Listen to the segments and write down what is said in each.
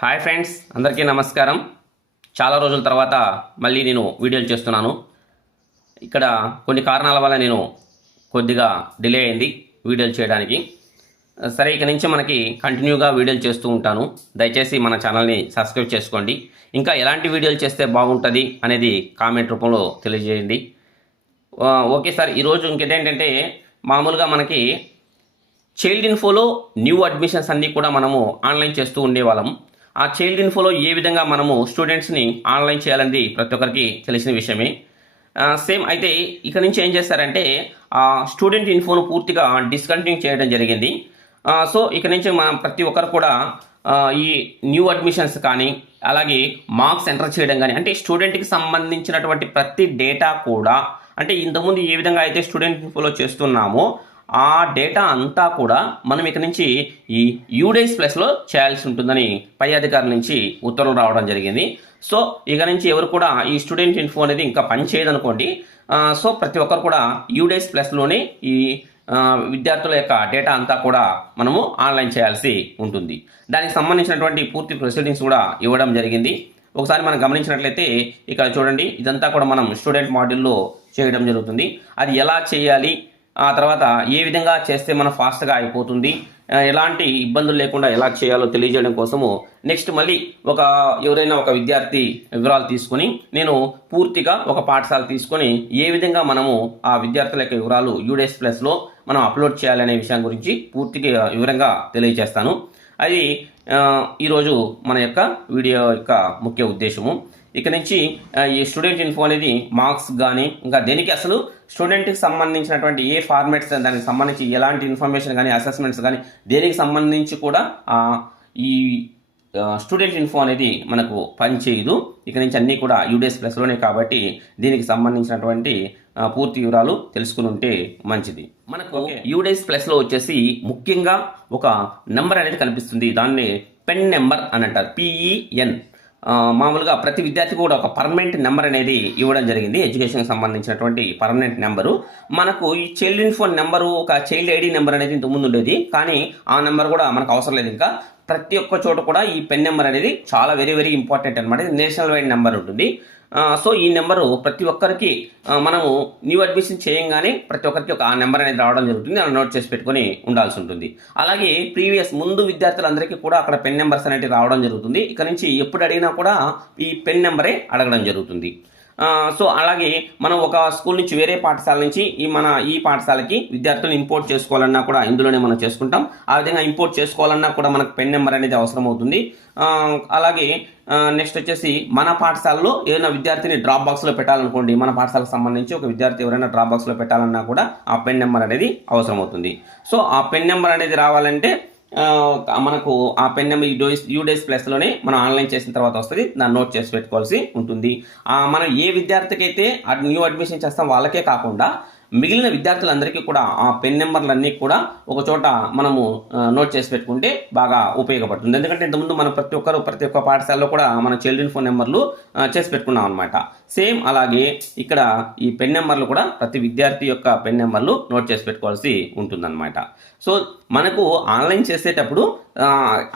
Hi friends, అందరికీ నమస్కారం. చాలా రోజుల తర్వాత మళ్ళీ నేను వీడియోలు చేస్తున్నాను. ఇక్కడ కొన్ని కారణాల వల్ల నేను కొద్దిగా డిలే అయింది వీడియోలు చేయడానికి. సరే, ఇక నుంచి మనకి కంటిన్యూగా వీడియోలు చేస్తూ ఉంటాను. దయచేసి మన ఛానల్ని సబ్స్క్రైబ్ చేసుకోండి. ఇంకా ఎలాంటి వీడియోలు చేస్తే బాగుంటుంది అనేది కామెంట్ రూపంలో తెలియజేయండి. ఓకే సార్, ఈరోజు ఇంకేంటంటే మామూలుగా మనకి చైల్డ్ ఇన్ఫోలో న్యూ అడ్మిషన్స్ అన్నీ కూడా మనము ఆన్లైన్ చేస్తూ ఉండేవాళ్ళం. ఆ చైల్డ్ ఇన్ఫోలో ఏ విధంగా మనము స్టూడెంట్స్ని ఆన్లైన్ చేయాలనేది ప్రతి ఒక్కరికి తెలిసిన విషయమే. సేమ్ అయితే ఇక నుంచి ఏం చేస్తారంటే ఆ స్టూడెంట్ ఇన్ఫోను పూర్తిగా డిస్కంటిన్యూ చేయడం జరిగింది. సో ఇక నుంచి మనం ప్రతి ఒక్కరు కూడా ఈ న్యూ అడ్మిషన్స్ కానీ అలాగే మార్క్స్ ఎంటర్ చేయడం కానీ, అంటే స్టూడెంట్కి సంబంధించినటువంటి ప్రతి డేటా కూడా, అంటే ఇంతకుముందు ఏ విధంగా అయితే స్టూడెంట్ ఇన్ఫోలో చేస్తున్నామో ఆ డేటా అంతా కూడా మనం ఇక నుంచి ఈ యూడేస్ ప్లస్లో చేయాల్సి ఉంటుందని పై అధికారుల నుంచి ఉత్తర్వులు రావడం జరిగింది. సో ఇక నుంచి ఎవరు కూడా ఈ స్టూడెంట్ ఇన్ఫో అనేది ఇంకా పనిచేయదనుకోండి. సో ప్రతి ఒక్కరు కూడా యూడేస్ ప్లస్లోనే ఈ విద్యార్థుల యొక్క డేటా అంతా కూడా మనము ఆన్లైన్ చేయాల్సి ఉంటుంది. దానికి సంబంధించినటువంటి పూర్తి ప్రొసీడింగ్స్ కూడా ఇవ్వడం జరిగింది. ఒకసారి మనం గమనించినట్లయితే ఇక్కడ చూడండి, ఇదంతా కూడా మనం స్టూడెంట్ మాడ్యూల్లో చేయడం జరుగుతుంది. అది ఎలా చేయాలి, ఆ తర్వాత ఏ విధంగా చేస్తే మనం ఫాస్ట్గా అయిపోతుంది, ఎలాంటి ఇబ్బందులు లేకుండా ఎలా చేయాలో తెలియజేయడం కోసము నెక్స్ట్ మళ్ళీ ఎవరైనా ఒక విద్యార్థి వివరాలు తీసుకొని నేను పూర్తిగా ఒక పాఠశాల తీసుకొని ఏ విధంగా మనము ఆ విద్యార్థుల యొక్క వివరాలు యూడేస్ ప్లస్లో మనం అప్లోడ్ చేయాలనే విషయం గురించి పూర్తిగా వివరంగా తెలియజేస్తాను. అది ఈరోజు మన యొక్క వీడియో యొక్క ముఖ్య ఉద్దేశము. ఇక నుంచి ఈ స్టూడెంట్ ఇన్ఫో అనేది మార్క్స్ కానీ ఇంకా దేనికి అసలు స్టూడెంట్కి సంబంధించినటువంటి ఏ ఫార్మాట్స్, దానికి సంబంధించి ఎలాంటి ఇన్ఫర్మేషన్ కానీ అసెస్మెంట్స్ కానీ దేనికి సంబంధించి కూడా ఈ స్టూడెంట్ ఇన్ఫో అనేది మనకు పనిచేయదు. ఇక నుంచి అన్నీ కూడా యూడేస్ ప్లస్లోనే కాబట్టి దీనికి సంబంధించినటువంటి పూర్తి వివరాలు తెలుసుకుని ఉంటే మంచిది. మనకు యూడేస్ ప్లస్లో వచ్చేసి ముఖ్యంగా ఒక నెంబర్ అనేది కనిపిస్తుంది. దాన్ని పెన్ నెంబర్ అని అంటారు, PEN. మామూలుగా ప్రతి విద్యార్థికి కూడా ఒక పర్మనెంట్ నెంబర్ అనేది ఇవ్వడం జరిగింది. ఎడ్యుకేషన్కి సంబంధించినటువంటి పర్మనెంట్ నెంబరు. మనకు ఈ చైల్డ్ ఇన్ఫో నెంబరు, ఒక చైల్డ్ ఐడి నెంబర్ అనేది ఇంతకుముందు ఉండేది, కానీ ఆ నెంబర్ కూడా మనకు అవసరం లేదు. ఇంకా ప్రతి ఒక్క చోట కూడా ఈ పెన్ నెంబర్ అనేది చాలా వెరీ వెరీ ఇంపార్టెంట్ అనమాట. ఇది నేషనల్ వైడ్ నెంబర్ ఉంటుంది. సో ఈ నెంబరు ప్రతి ఒక్కరికి మనము న్యూ అడ్మిషన్ చేయంగానే ప్రతి ఒక్కరికి ఒక ఆ నెంబర్ అనేది రావడం జరుగుతుంది. అలా నోట్ చేసి పెట్టుకొని ఉండాల్సి ఉంటుంది. అలాగే ముందు విద్యార్థులందరికీ కూడా అక్కడ పెన్ నెంబర్స్ అనేవి రావడం జరుగుతుంది. ఇక నుంచి ఎప్పుడు అడిగినా కూడా ఈ పెన్ నెంబరే అడగడం జరుగుతుంది. సో అలాగే మనం ఒక స్కూల్ నుంచి వేరే పాఠశాల నుంచి ఈ పాఠశాలకి విద్యార్థులను ఇంపోర్ట్ చేసుకోవాలన్నా కూడా ఇందులోనే మనం చేసుకుంటాం. ఆ విధంగా ఇంపోర్ట్ చేసుకోవాలన్నా కూడా మనకు పెన్ నెంబర్ అనేది అవసరం అవుతుంది. అలాగే నెక్స్ట్ వచ్చేసి మన పాఠశాలలో ఏదైనా విద్యార్థిని డ్రాప్ బాక్స్లో పెట్టాలనుకోండి, మన పాఠశాలకు సంబంధించి ఒక విద్యార్థి ఎవరైనా డ్రాప్ బాక్స్లో పెట్టాలన్నా కూడా ఆ పెన్ నెంబర్ అనేది అవసరం అవుతుంది. సో ఆ పెన్ నెంబర్ అనేది రావాలంటే మనకు ఆ పెన్ నెంబర్ యూడేస్ ప్లస్లోనే మనం ఆన్లైన్ చేసిన తర్వాత వస్తుంది. దాన్ని నోట్ చేసి పెట్టుకోవాల్సి ఉంటుంది. మనం ఏ విద్యార్థికి అయితే న్యూ అడ్మిషన్ చేస్తాం వాళ్ళకే కాకుండా మిగిలిన విద్యార్థులందరికీ కూడా ఆ పెన్ నెంబర్లన్నీ కూడా ఒక చోట మనము నోట్ చేసి పెట్టుకుంటే బాగా ఉపయోగపడుతుంది. ఎందుకంటే ఇంతకుముందు మనం ప్రతి ఒక్క పాఠశాలలో కూడా మన చైల్డ్ ఇన్ఫో నెంబర్లు చేసి పెట్టుకున్నాం అనమాట. సేమ్ అలాగే ఇక్కడ ఈ పెన్ నెంబర్లు కూడా ప్రతి విద్యార్థి యొక్క పెన్ నెంబర్లు నోట్ చేసి పెట్టుకోవాల్సి ఉంటుందన్నమాట. సో మనకు ఆన్లైన్ చేసేటప్పుడు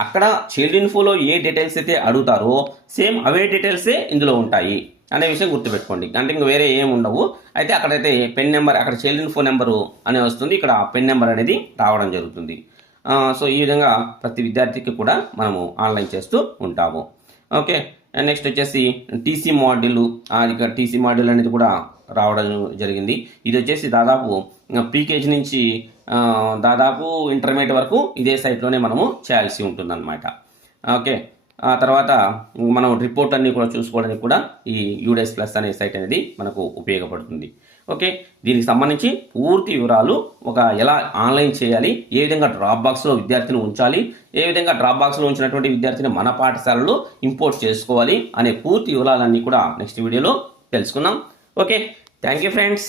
అక్కడ చైల్డ్ ఇన్ఫోలో ఏ డీటెయిల్స్ అయితే అడుగుతారో సేమ్ అవే డీటెయిల్సే ఇందులో ఉంటాయి అనే విషయం గుర్తుపెట్టుకోండి. అంటే ఇంక వేరే ఏమి ఉండవు. అయితే అక్కడైతే పెన్ నెంబర్, అక్కడ చైల్డ్ ఇన్ఫో నెంబరు అనే వస్తుంది, ఇక్కడ పెన్ నెంబర్ అనేది రావడం జరుగుతుంది. సో ఈ విధంగా ప్రతి విద్యార్థికి కూడా మనము ఆన్లైన్ చేస్తూ ఉంటాము. ఓకే, నెక్స్ట్ వచ్చేసి టీసీ మాడ్యూల్. ఇక్కడ టీసీ మాడ్యూల్ అనేది కూడా రావడం జరిగింది. ఇది వచ్చేసి దాదాపు ప్రీకేజీ నుంచి దాదాపు ఇంటర్మీడియట్ వరకు ఇదే సైట్లోనే మనము చేయాల్సి ఉంటుందన్నమాట. ఓకే, ఆ తర్వాత మనం రిపోర్ట్ అన్ని కూడా చూసుకోవడానికి కూడా ఈ యూడేస్ ప్లస్ అనే సైట్ అనేది మనకు ఉపయోగపడుతుంది. ఓకే, దీనికి సంబంధించి పూర్తి వివరాలు ఎలా ఆన్లైన్ చేయాలి, ఏ విధంగా డ్రాప్ బాక్స్లో విద్యార్థిని ఉంచాలి, ఏ విధంగా డ్రాప్ బాక్స్లో ఉంచినటువంటి విద్యార్థిని మన పాఠశాలలో ఇంపోర్ట్ చేసుకోవాలి అనే పూర్తి వివరాలన్నీ కూడా నెక్స్ట్ వీడియోలో తెలుసుకుందాం. Okay, thank you friends.